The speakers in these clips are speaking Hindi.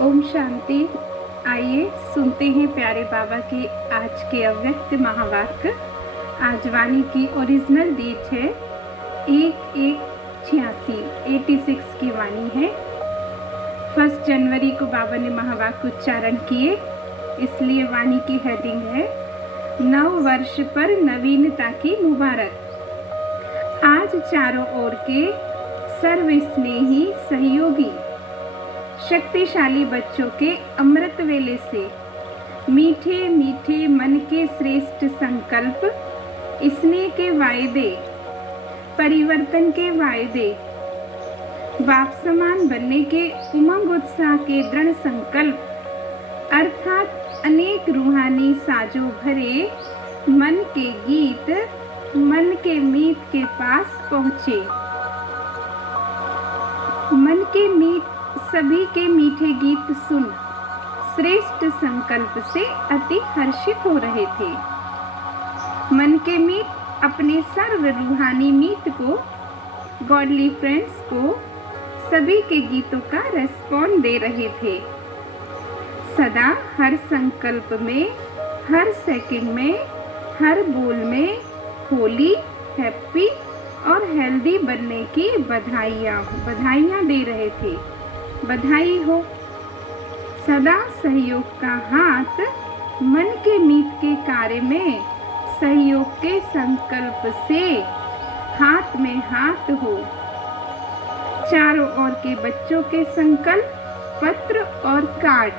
ओम शांति। आइए सुनते हैं प्यारे बाबा के आज के अव्यक्त महावाक्य। आज वाणी की ओरिजिनल डेट है 1/1/86 की वाणी है। 1 जनवरी को बाबा ने महावाक्य उच्चारण किए, इसलिए वाणी की हेडिंग है नव वर्ष पर नवीनता की मुबारक। आज चारों ओर के सर्वस्नेही सहयोगी शक्तिशाली बच्चों के अमृत वेले से मीठे मीठे मन के श्रेष्ठ संकल्प, स्नेह के वायदे, परिवर्तन के वायदे, बाप समान बनने के उमंग उत्साह के दृढ़ संकल्प अर्थात अनेक रूहानी साजों भरे मन के गीत मन के मीत के पास पहुँचे। मन के मीत सभी के मीठे गीत सुन श्रेष्ठ संकल्प से अति हर्षित हो रहे थे। मन के मीत अपने सर्व रूहानी मीत को, गॉडली फ्रेंड्स को सभी के गीतों का रेस्पॉन्ड दे रहे थे। सदा हर संकल्प में, हर सेकंड में, हर बोल में होली, हैप्पी और हेल्दी बनने की बधाइयाँ दे रहे थे। बधाई हो। सदा सहयोग का हाथ मन के मीत के कार्य में सहयोग के संकल्प से हाथ में हाथ हो। चारों ओर के बच्चों के संकल्प पत्र और कार्ड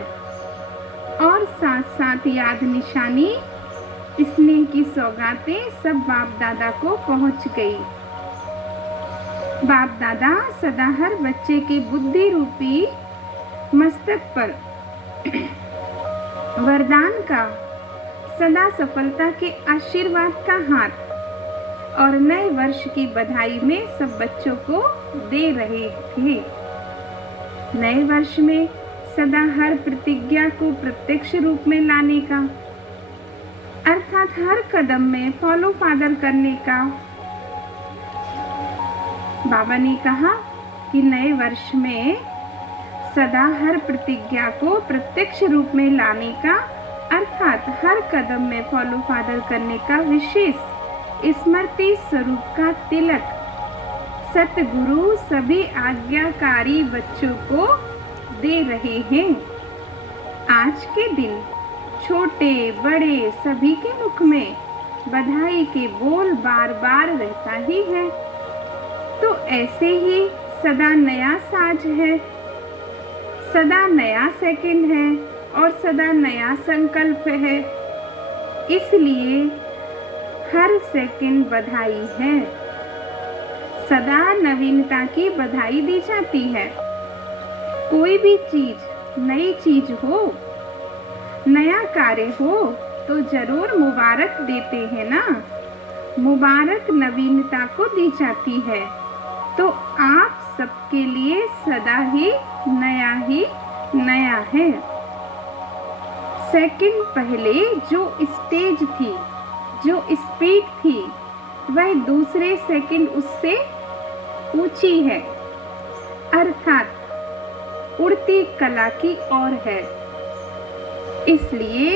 और साथ साथ याद निशानी, स्नेह की सौगातें सब बाप दादा को पहुंच गई। बाप दादा सदा हर बच्चे के बुद्धि रूपी मस्तक पर वरदान का, सदा सफलता के आशीर्वाद का हाथ और नए वर्ष की बधाई में सब बच्चों को दे रहे थे। नए वर्ष में सदा हर प्रतिज्ञा को प्रत्यक्ष रूप में लाने का अर्थात हर कदम में फॉलो फादर करने का। बाबा ने कहा कि नए वर्ष में सदा हर प्रतिज्ञा को प्रत्यक्ष रूप में लाने का अर्थात हर कदम में फॉलो फादर करने का विशेष स्मृति स्वरूप का तिलक सतगुरु सभी आज्ञाकारी बच्चों को दे रहे हैं। आज के दिन छोटे बड़े सभी के मुख में बधाई के बोल बार बार रहता ही है। तो ऐसे ही सदा नया साज है, सदा नया सेकंड है और सदा नया संकल्प है, इसलिए हर सेकंड बधाई है। सदा नवीनता की बधाई दी जाती है। कोई भी चीज, नई चीज हो, नया कार्य हो तो जरूर मुबारक देते हैं ना। मुबारक नवीनता को दी जाती है। तो आप सबके लिए सदा ही नया है। सेकंड पहले जो स्टेज थी, जो स्पीड थी, वह दूसरे सेकंड उससे ऊंची है अर्थात उड़ती कला की ओर है। इसलिए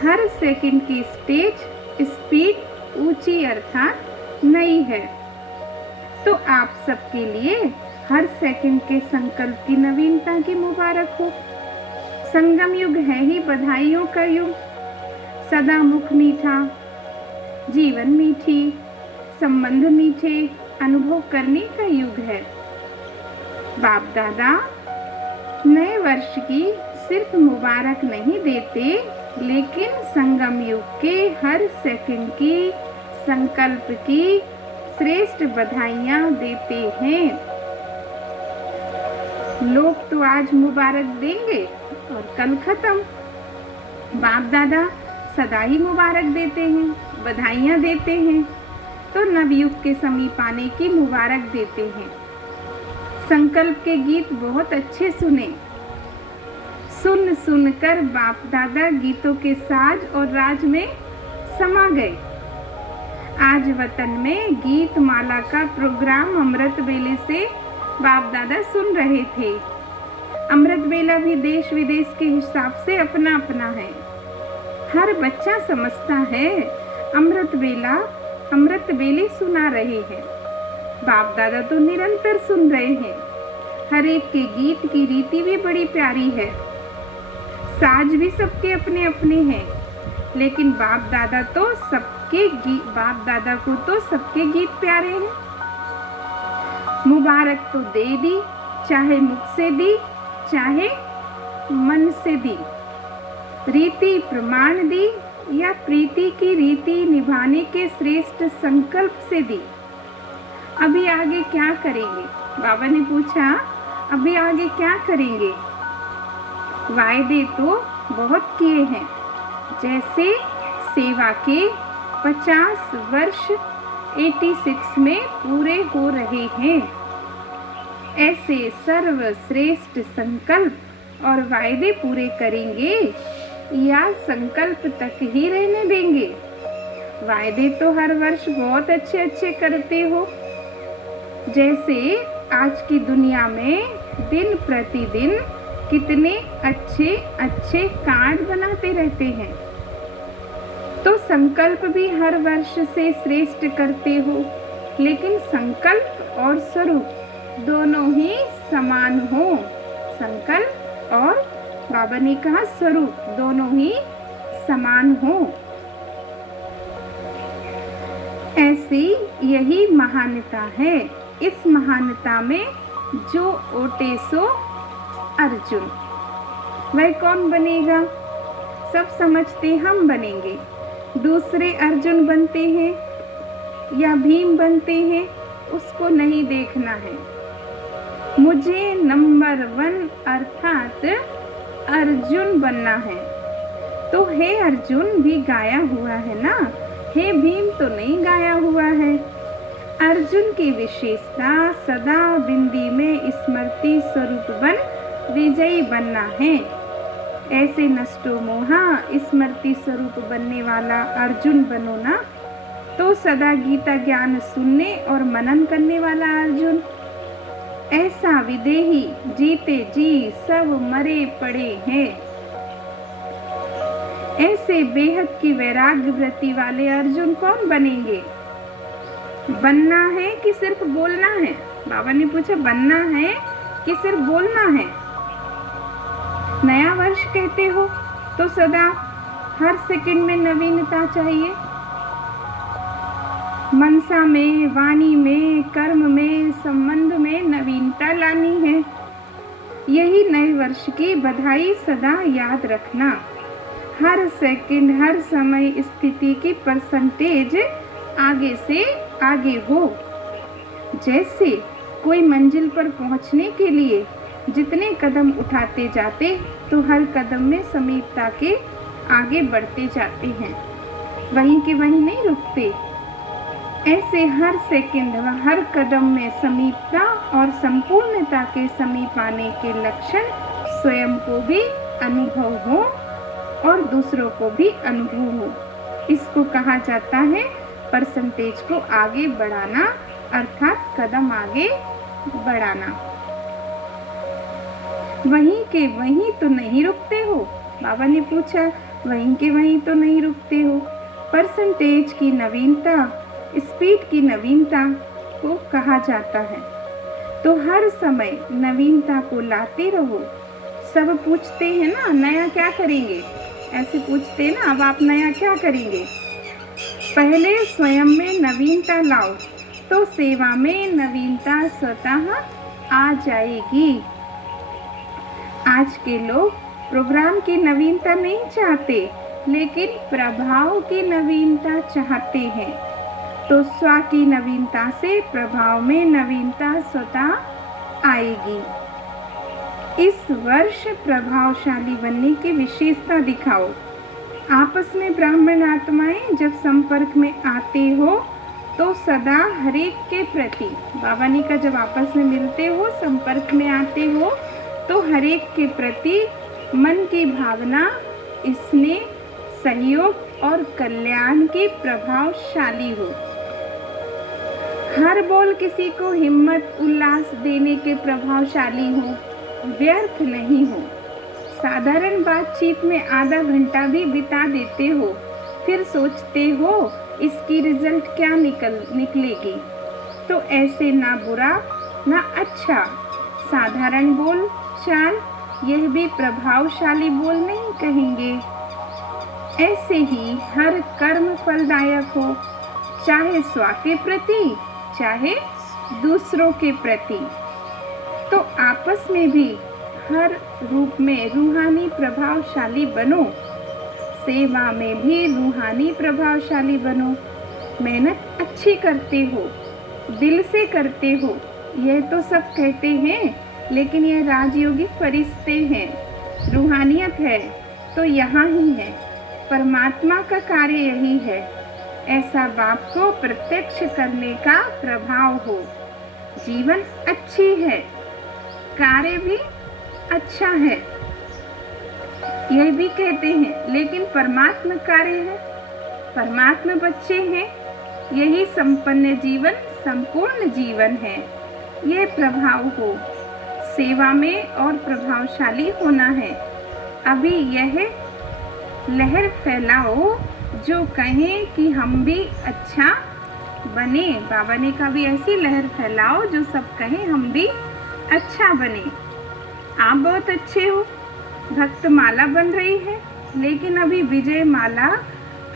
हर सेकंड की स्टेज स्पीड ऊंची अर्थात नई है। तो आप सबके लिए हर सेकंड के संकल्प की नवीनता की मुबारक हो। संगम युग है ही बधाइयों का युग। सदा मुख मीठा, जीवन मीठी, संबंध मीठे अनुभव करने का युग है। बाप दादा नए वर्ष की सिर्फ मुबारक नहीं देते, लेकिन संगम युग के हर सेकंड की संकल्प की श्रेष्ठ बधाइयाँ देते हैं। लोग तो आज मुबारक देंगे और कल खत्म। बाप दादा सदा ही मुबारक देते हैं, बधाइयाँ देते हैं, तो नवयुग के समीप आने की मुबारक देते हैं। संकल्प के गीत बहुत अच्छे सुने। सुन कर बाप दादा गीतों के साज और राज में समा गए। आज वतन में गीत माला का प्रोग्राम अमृत वेले से बाप दादा सुन रहे थे। अमृत वेला भी देश विदेश के हिसाब से अपना अपना है। हर बच्चा समझता है अमृत वेले सुना रहे हैं। बाप दादा तो निरंतर सुन रहे हैं। हर एक के गीत की रीति भी बड़ी प्यारी है। साज भी सबके अपने अपने हैं, लेकिन बाप दादा को तो सबके गीत प्यारे हैं। मुबारक तो दे दी, चाहे मुख से दी, चाहे मन से दी। रीति प्रमाण दी या प्रीति की रीति निभाने के श्रेष्ठ संकल्प से दी। अभी आगे क्या करेंगे? बाबा ने पूछा, अभी आगे क्या करेंगे? वायदे तो बहुत किए हैं, जैसे सेवा के 50 वर्ष 86 में पूरे हो रहे हैं। ऐसे सर्वश्रेष्ठ संकल्प और वायदे पूरे करेंगे या संकल्प तक ही रहने देंगे? वायदे तो हर वर्ष बहुत अच्छे अच्छे करते हो। जैसे आज की दुनिया में दिन प्रतिदिन कितने अच्छे अच्छे कार्ड बनाते रहते हैं, तो संकल्प भी हर वर्ष से श्रेष्ठ करते हो, लेकिन संकल्प और स्वरूप दोनों ही समान हो। संकल्प और बाबा ने कहा स्वरूप दोनों ही समान हो। ऐसी यही महानता है। इस महानता में जो ओटे सो अर्जुन। वह कौन बनेगा? सब समझते हम बनेंगे। दूसरे अर्जुन बनते हैं या भीम बनते हैं, उसको नहीं देखना है। मुझे नंबर 1 अर्थात अर्जुन बनना है। तो हे अर्जुन भी गाया हुआ है ना, हे भीम तो नहीं गाया हुआ है। अर्जुन की विशेषता सदा बिंदी में स्मृति स्वरूप बन विजयी बनना है। ऐसे नष्टो मोहा स्मृति स्वरूप बनने वाला अर्जुन बनो ना, तो सदा गीता ज्ञान सुनने और मनन करने वाला अर्जुन। ऐसा विदेही जीते जी सब मरे पड़े हैं। ऐसे बेहद की वैराग्य वृत्ति वाले अर्जुन कौन बनेंगे? बनना है कि सिर्फ बोलना है? बाबा ने पूछा, बनना है कि सिर्फ बोलना है? नया वर्ष कहते हो तो सदा हर सेकंड में नवीनता चाहिए। मनसा में, वाणी में, कर्म में, संबंध में नवीनता लानी है। यही नए वर्ष की बधाई सदा याद रखना। हर सेकंड, हर समय स्थिति की परसेंटेज आगे से आगे हो। जैसे कोई मंजिल पर पहुंचने के लिए जितने कदम उठाते जाते, तो हर कदम में समीपता के आगे बढ़ते जाते हैं, वहीं के वहीं नहीं रुकते। ऐसे हर सेकंड व हर कदम में समीपता और संपूर्णता के समीप आने के लक्षण स्वयं को भी अनुभव हो और दूसरों को भी अनुभव हो। इसको कहा जाता है परसेंटेज को आगे बढ़ाना, अर्थात कदम आगे बढ़ाना। वहीं के वहीं तो नहीं रुकते हो? बाबा ने पूछा, वहीं के वहीं तो नहीं रुकते हो? परसेंटेज की नवीनता, स्पीड की नवीनता को कहा जाता है। तो हर समय नवीनता को लाते रहो। सब पूछते हैं ना, नया क्या करेंगे? ऐसे पूछते हैं ना, अब आप नया क्या करेंगे? पहले स्वयं में नवीनता लाओ, तो सेवा में नवीनता स्वतः आ जाएगी। आज के लोग प्रोग्राम की नवीनता नहीं चाहते, लेकिन प्रभाव की नवीनता चाहते हैं। तो स्व की नवीनता से प्रभाव में नवीनता स्वतः आएगी। इस वर्ष प्रभावशाली बनने की विशेषता दिखाओ। आपस में ब्राह्मण आत्माएं जब संपर्क में आते हो तो सदा हरेक के प्रति, बाबा ने कहा जब आपस में मिलते हो, संपर्क में आते हो, तो हरेक के प्रति मन की भावना, स्नेह, सहयोग और कल्याण की प्रभावशाली हो। हर बोल किसी को हिम्मत, उल्लास देने के प्रभावशाली हो। व्यर्थ नहीं हो। साधारण बातचीत में आधा घंटा भी बिता देते हो, फिर सोचते हो इसकी रिजल्ट क्या निकलेगी। तो ऐसे ना बुरा ना अच्छा, साधारण बोल चाल, यह भी प्रभावशाली बोल नहीं कहेंगे। ऐसे ही हर कर्म फलदायक हो, चाहे स्व के प्रति चाहे दूसरों के प्रति। तो आपस में भी हर रूप में रूहानी प्रभावशाली बनो, सेवा में भी रूहानी प्रभावशाली बनो। मेहनत अच्छी करते हो, दिल से करते हो, यह तो सब कहते हैं, लेकिन यह राजयोगिक फरिश्ते हैं। रूहानियत है तो यहाँ ही है, परमात्मा का कार्य यही है। ऐसा बाप को प्रत्यक्ष करने का प्रभाव हो। जीवन अच्छी है, कार्य भी अच्छा है, यह भी कहते हैं, लेकिन परमात्मा कार्य है, परमात्मा बच्चे हैं, यही संपन्न जीवन संपूर्ण जीवन है। यह प्रभाव हो, सेवा में और प्रभावशाली होना है। अभी यह लहर फैलाओ जो कहें कि हम भी अच्छा बने। बाबा ने कहा भी ऐसी लहर फैलाओ जो सब कहें हम भी अच्छा बने। आप बहुत अच्छे हो, भक्त माला बन रही है, लेकिन अभी विजय माला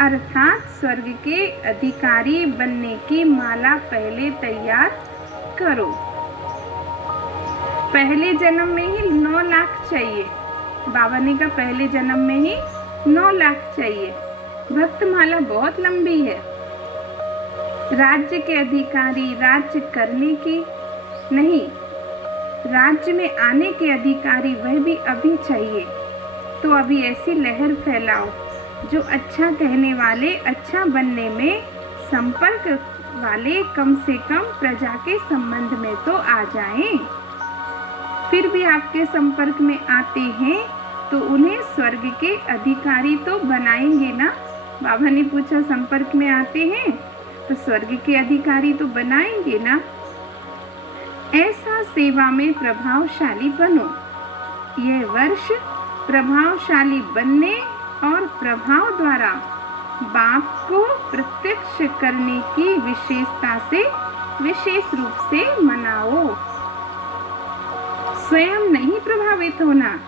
अर्थात स्वर्ग के अधिकारी बनने की माला पहले तैयार करो। पहले जन्म में ही 9 लाख चाहिए। बाबा ने कहा पहले जन्म में ही 9 लाख चाहिए। भक्त माला बहुत लंबी है। राज्य के अधिकारी राज्य करने की नहीं, राज्य में आने के अधिकारी वह भी अभी चाहिए। तो अभी ऐसी लहर फैलाओ जो अच्छा कहने वाले अच्छा बनने में संपर्क वाले कम से कम प्रजा के संबंध में तो आ जाएं। फिर भी आपके संपर्क में आते हैं तो उन्हें स्वर्ग के अधिकारी तो बनाएंगे ना। बाबा ने पूछा संपर्क में आते हैं तो स्वर्ग के अधिकारी तो बनाएंगे ना। ऐसा सेवा में प्रभावशाली बनो। यह वर्ष प्रभावशाली बनने और प्रभाव द्वारा बाप को प्रत्यक्ष करने की विशेषता से विशेष रूप से मनाओ। स्वयं नहीं प्रभावित होना,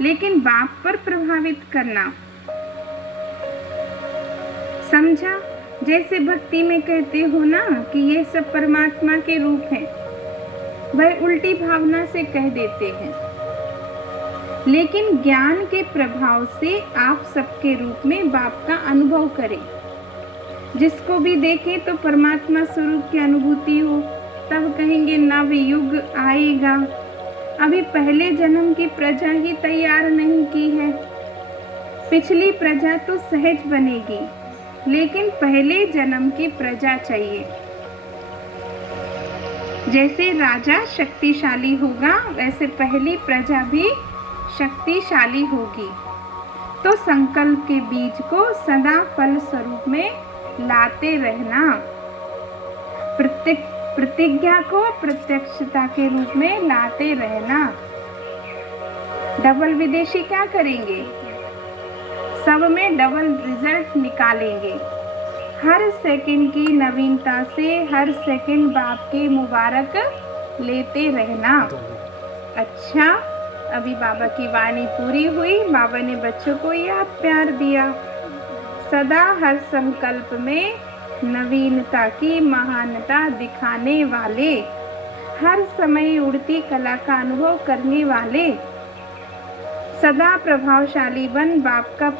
लेकिन बाप पर प्रभावित करना। समझा? जैसे भक्ति में कहते हो ना कि ये सब परमात्मा के रूप हैं, वह उल्टी भावना से कह देते हैं, लेकिन ज्ञान के प्रभाव से आप सबके रूप में बाप का अनुभव करें। जिसको भी देखें तो परमात्मा स्वरूप की अनुभूति हो, तब कहेंगे नव युग आएगा। अभी पहले जन्म की प्रजा ही तैयार नहीं की है। पिछली प्रजा तो सहज बनेगी, लेकिन पहले जन्म की प्रजा चाहिए। जैसे राजा शक्तिशाली होगा, वैसे पहली प्रजा भी शक्तिशाली होगी। तो संकल्प के बीज को सदा फल स्वरूप में लाते रहना। प्रतिज्ञा को प्रत्यक्षता के रूप में लाते रहना। डबल विदेशी क्या करेंगे? सब में डबल रिजल्ट निकालेंगे। हर सेकंड की नवीनता से हर सेकंड बाप के मुबारक लेते रहना। अच्छा, अभी बाबा की वाणी पूरी हुई। बाबा ने बच्चों को याद प्यार दिया। सदा हर संकल्प में नवीनता की महानता दिखाने वाले, हर समय उड़ती कला का अनुभव करने वाले, सदा प्रभावशाली बन बाप का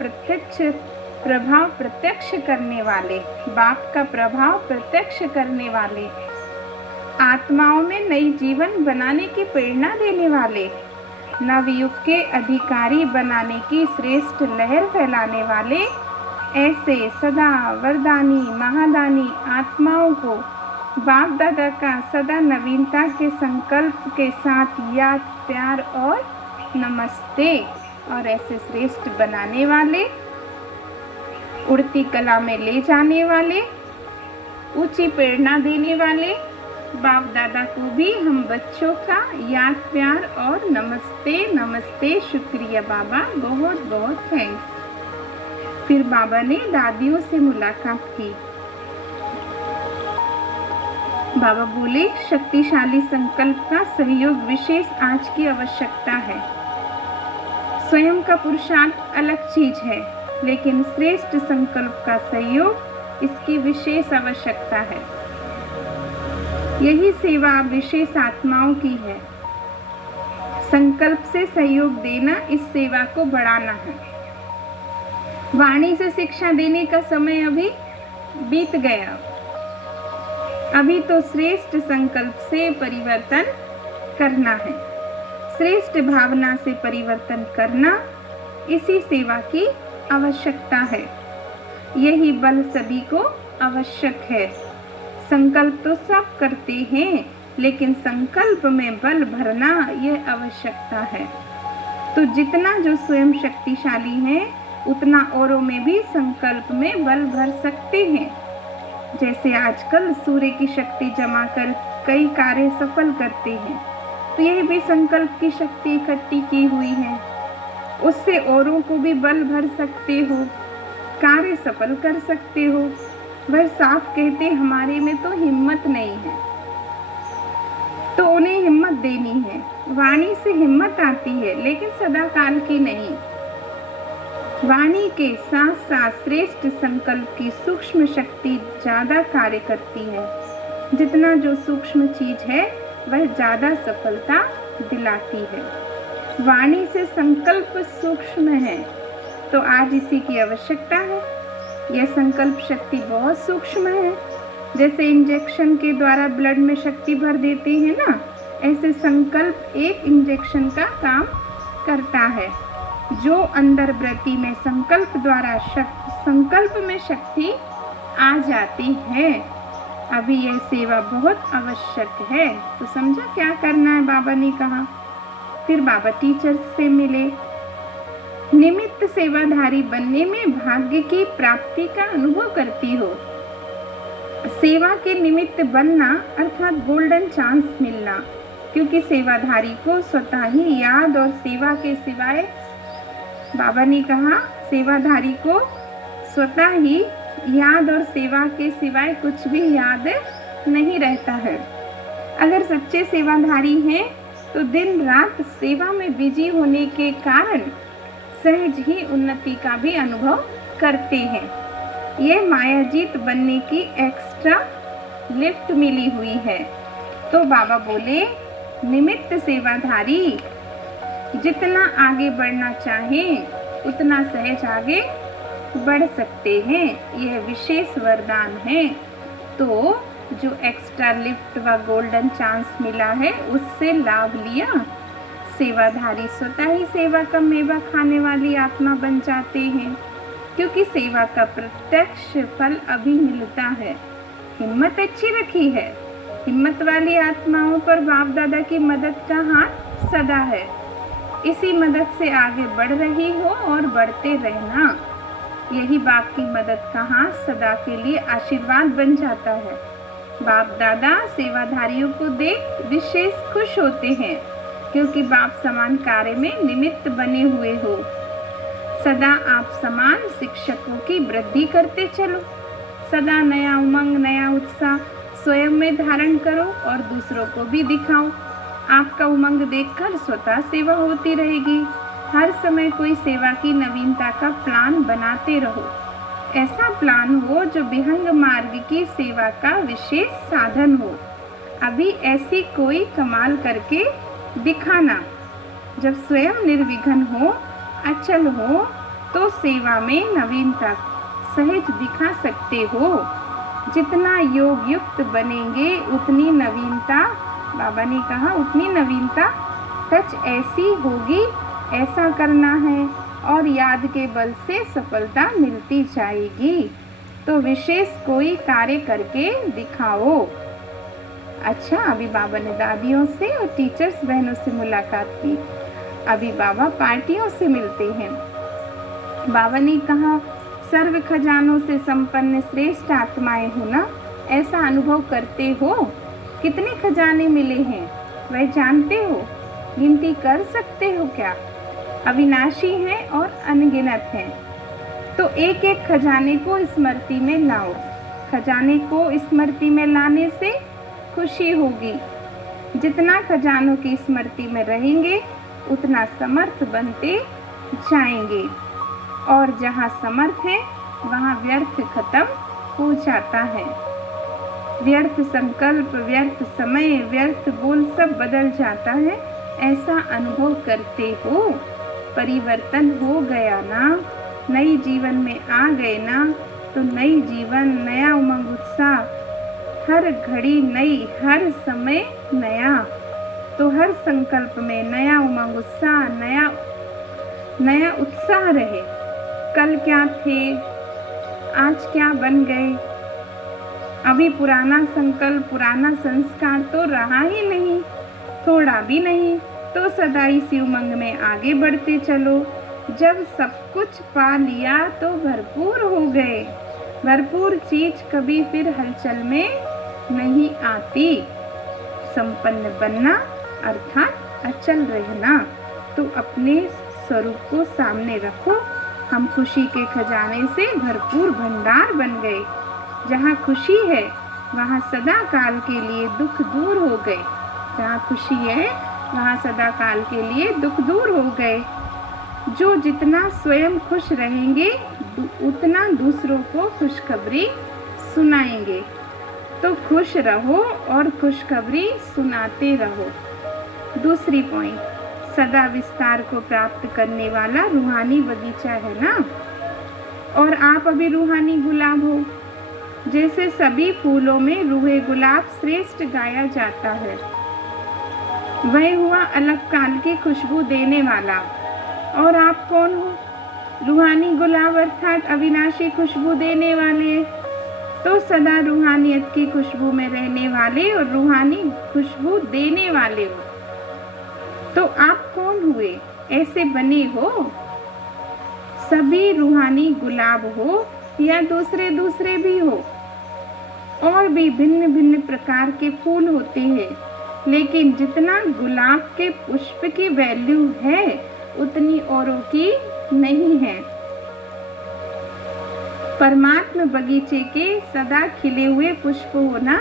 प्रभाव प्रत्यक्ष करने वाले, बाप का प्रभाव प्रत्यक्ष करने वाले, आत्माओं में नई जीवन बनाने की प्रेरणा देने वाले, नवयुग के अधिकारी बनाने की श्रेष्ठ लहर फैलाने वाले, ऐसे सदा वरदानी महादानी आत्माओं को बाप दादा का सदा नवीनता के संकल्प के साथ याद प्यार और नमस्ते, और ऐसे श्रेष्ठ बनाने वाले, उड़ती कला में ले जाने वाले, ऊंची प्रेरणा देने वाले, बाप दादा को भी हम बच्चों का याद प्यार और नमस्ते नमस्ते, शुक्रिया बाबा, बहुत बहुत थैंक्स। फिर बाबा ने दादियों से मुलाकात की। बाबा बोले, शक्तिशाली संकल्प का सहयोग विशेष आज की आवश्यकता है। स्वयं का पुरुषार्थ अलग चीज है, लेकिन श्रेष्ठ संकल्प का सहयोग इसकी विशेष आवश्यकता है। यही सेवा विशेष आत्माओं की है। संकल्प से सहयोग देना इस सेवा को बढ़ाना है। वाणी से शिक्षा देने का समय अभी बीत गया। अभी तो श्रेष्ठ संकल्प से परिवर्तन करना है। श्रेष्ठ भावना से परिवर्तन करना इसी सेवा की आवश्यकता है। यही बल सभी को आवश्यक है। संकल्प तो सब करते हैं, लेकिन संकल्प में बल भरना यह आवश्यकता है। तो जितना जो स्वयं शक्तिशाली है, उतना औरों में भी संकल्प में बल भर सकते हैं। जैसे आजकल सूर्य की शक्ति जमा कर कई कार्य सफल करते हैं, तो यह भी संकल्प की शक्ति इकट्ठी की हुई है। उससे औरों को भी बल भर सकते हो, कार्य सफल कर सकते हो। वह साफ कहते, हमारे में तो हिम्मत नहीं है, तो उन्हें हिम्मत देनी है। वाणी से हिम्मत आती है, लेकिन सदा काल की नहीं। वाणी के साथ साथ श्रेष्ठ संकल्प की सूक्ष्म शक्ति ज्यादा कार्य करती है। जितना जो सूक्ष्म चीज है, वह ज्यादा सफलता दिलाती है। वाणी से संकल्प सूक्ष्म है, तो आज इसी की आवश्यकता है। यह संकल्प शक्ति बहुत सूक्ष्म है। जैसे इंजेक्शन के द्वारा ब्लड में शक्ति भर देते हैं ना, ऐसे संकल्प एक इंजेक्शन का काम करता है। जो अंदर वृत्ति में संकल्प द्वारा संकल्प में शक्ति आ जाती है। अभी यह सेवा बहुत आवश्यक है। तो समझा क्या करना है, बाबा ने कहा। फिर बाबा टीचर्स से मिले। निमित्त सेवाधारी बनने में भाग्य की प्राप्ति का अनुभव करती हो। सेवा के निमित्त बनना अर्थात गोल्डन चांस मिलना, क्योंकि सेवाधारी को स्वतः ही याद और सेवा के सिवाय, बाबा ने कहा, सेवाधारी को स्वतः ही याद और सेवा के सिवाय कुछ भी याद नहीं रहता है। अगर सच्चे सेवाधारी हैं तो दिन रात सेवा में बिजी होने के कारण सहज ही उन्नति का भी अनुभव करते हैं। ये मायाजीत बनने की एक्स्ट्रा लिफ्ट मिली हुई है। तो बाबा बोले, निमित्त सेवाधारी जितना आगे बढ़ना चाहें उतना सहज आगे बढ़ सकते हैं। यह विशेष वरदान है। तो जो एक्स्ट्रा लिफ्ट व गोल्डन चांस मिला है, उससे लाभ लिया। सेवाधारी स्वतः ही सेवा का मेवा खाने वाली आत्मा बन जाते हैं, क्योंकि सेवा का प्रत्यक्ष फल अभी मिलता है। हिम्मत अच्छी रखी है। हिम्मत वाली आत्माओं पर बाप दादा की मदद का हाथ सदा है। इसी मदद से आगे बढ़ रही हो और बढ़ते रहना। यही बाप की मदद का हाथ सदा के लिए आशीर्वाद बन जाता है। बाप दादा सेवाधारियों को देख विशेष खुश होते हैं, क्योंकि बाप समान कार्य में निमित्त बने हुए हो। सदा आप समान शिक्षकों की वृद्धि करते चलो। सदा नया उमंग, नया उत्साह स्वयं में धारण करो और दूसरों को भी दिखाओ। आपका उमंग देखकर स्वतः सेवा होती रहेगी। हर समय कोई सेवा की नवीनता का प्लान बनाते रहो। ऐसा प्लान हो जो विहंग मार्ग की सेवा का विशेष साधन हो। अभी ऐसी कोई कमाल करके दिखाना। जब स्वयं निर्विघ्न हो, अचल हो, तो सेवा में नवीनता सहज दिखा सकते हो। जितना योग युक्त बनेंगे उतनी नवीनता, बाबा ने कहा, उतनी नवीनता टच ऐसी होगी। ऐसा करना है और याद के बल से सफलता मिलती जाएगी। तो विशेष कोई कार्य करके दिखाओ। अच्छा, अभी बाबा ने दादियों से और टीचर्स बहनों से मुलाकात की। अभी बाबा पार्टियों से मिलते हैं। बाबा ने कहा, सर्व खजानों से संपन्न श्रेष्ठ आत्माएं हो ना, ऐसा अनुभव करते हो। कितने खजाने मिले हैं वह जानते हो? गिनती कर सकते हो क्या? अविनाशी हैं और अनगिनत हैं। तो एक एक खजाने को स्मृति में लाओ। खजाने को स्मृति में लाने से खुशी होगी। जितना खजानों की स्मृति में रहेंगे उतना समर्थ बनते जाएंगे, और जहाँ समर्थ है वहाँ व्यर्थ खत्म हो जाता है। व्यर्थ संकल्प, व्यर्थ समय, व्यर्थ बोल सब बदल जाता है। ऐसा अनुभव करते हो? परिवर्तन हो गया ना? नई जीवन में आ गए ना? तो नई जीवन, नया उमंग उत्साह, हर घड़ी नई, हर समय नया। तो हर संकल्प में नया उमंग उत्साह, नया उत्साह रहे। कल क्या थे, आज क्या बन गए। अभी पुराना संकल्प, पुराना संस्कार तो रहा ही नहीं, थोड़ा भी नहीं। तो सदा इसी उमंग में आगे बढ़ते चलो। जब सब कुछ पा लिया तो भरपूर हो गए। भरपूर चीज कभी फिर हलचल में नहीं आती। संपन्न बनना अर्थात अचल रहना। तो अपने स्वरूप को सामने रखो। हम खुशी के खजाने से भरपूर भंडार बन गए। जहाँ खुशी है वहाँ सदा काल के लिए दुख दूर हो गए। जहाँ खुशी है वहाँ सदा काल के लिए दुख दूर हो गए। जो जितना स्वयं खुश रहेंगे उतना दूसरों को खुशखबरी सुनाएंगे। तो खुश रहो और खुशखबरी सुनाते रहो। दूसरी पॉइंट, सदा विस्तार को प्राप्त करने वाला रूहानी बगीचा है ना, और आप अभी रूहानी गुलाब हो। जैसे सभी फूलों में रूहे गुलाब श्रेष्ठ गाया जाता है, वह हुआ अलग काल की खुशबू देने वाला। और आप कौन हो? रूहानी गुलाब अर्थात अविनाशी खुशबू देने वाले। तो सदा रूहानियत की खुशबू में रहने वाले और रूहानी खुशबू देने वाले हो। तो आप कौन हुए? ऐसे बने हो? सभी रूहानी गुलाब हो या दूसरे दूसरे भी हो? और भी भिन्न भिन्न प्रकार के फूल होते हैं, लेकिन जितना गुलाब के पुष्प की वैल्यू है उतनी औरों की नहीं है। परमात्मा बगीचे के सदा खिले हुए पुष्प हो ना,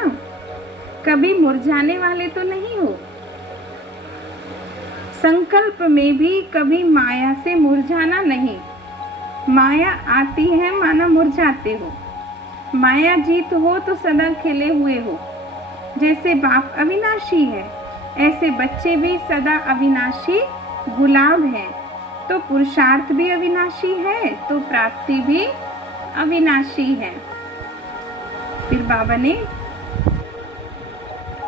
कभी मुरझाने वाले तो नहीं हो। संकल्प में भी कभी माया से मुरझाना नहीं। माया आती है माना मुरझाते हो। माया जीत हो तो सदा खिले हुए हो। जैसे बाप अविनाशी है, ऐसे बच्चे भी सदा अविनाशी गुलाब हैं। तो पुरुषार्थ भी अविनाशी है तो प्राप्ति भी अविनाशी है। फिर बाबा ने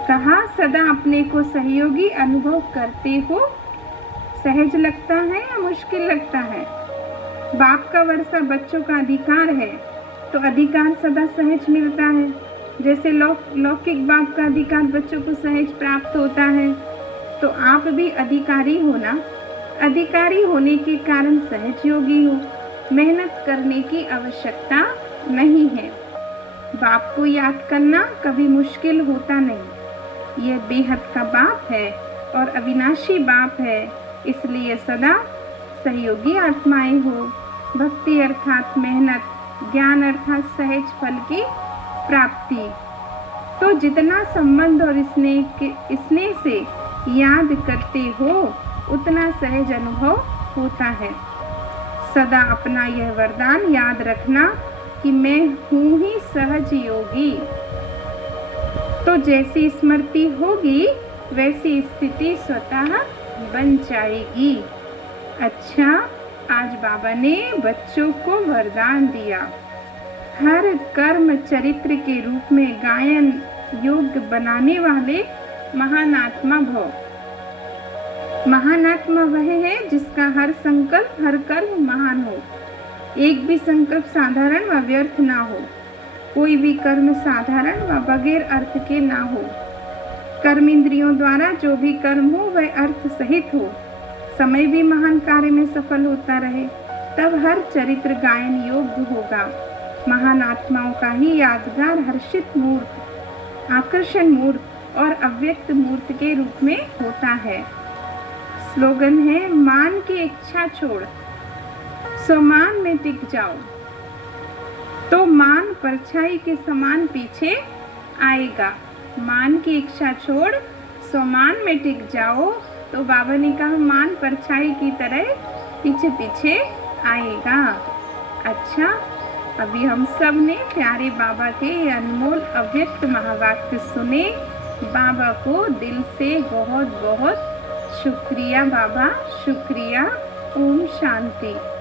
कहा, सदा अपने को सहयोगी अनुभव करते हो। सहज लगता है या मुश्किल लगता है? बाप का वर्षा बच्चों का अधिकार है, तो अधिकार सदा सहज मिलता है। जैसे लौकिक बाप का अधिकार बच्चों को सहज प्राप्त होता है, तो आप भी अधिकारी हो ना। अधिकारी होने के कारण सहज योगी हो। मेहनत करने की आवश्यकता नहीं है। बाप को याद करना कभी मुश्किल होता नहीं। यह बेहद का बाप है और अविनाशी बाप है, इसलिए सदा सहयोगी आत्माएं हो। भक्ति अर्थात मेहनत, ज्ञान अर्थात सहज फल की प्राप्ति। तो जितना संबंध और स्नेह से याद करते हो उतना सहज अनुभव होता है। सदा अपना यह वरदान याद रखना कि मैं हूँ ही सहज योगी। तो जैसी स्मृति होगी वैसी स्थिति स्वतः बन जाएगी। अच्छा, आज बाबा ने बच्चों को वरदान दिया, हर कर्म चरित्र के रूप में गायन योग्य बनाने वाले महान आत्मा भव। महान आत्मा वह है जिसका हर संकल्प, हर कर्म महान हो। एक भी संकल्प साधारण व व्यर्थ ना हो। कोई भी कर्म साधारण व बगैर अर्थ के ना हो। कर्म इंद्रियों द्वारा जो भी कर्म हो वह अर्थ सहित हो। समय भी महान कार्य में सफल होता रहे, तब हर चरित्र गायन योग्य होगा। महान आत्माओं का ही यादगार हर्षित मूर्त, आकर्षण मूर्त और अव्यक्त मूर्त के रूप में होता है। स्लोगन है, मान की इच्छा छोड़ सो मान में टिक जाओ, तो मान परछाई के समान पीछे आएगा। मान की इच्छा छोड़ सो मान में टिक जाओ, तो बाबा ने कहा मान परछाई की तरह पीछे पीछे आएगा। अच्छा, अभी हम सब ने प्यारे बाबा के अनमोल अव्यक्त महावाक्य सुने। बाबा को दिल से बहुत बहुत शुक्रिया बाबा, शुक्रिया। ओम शांति।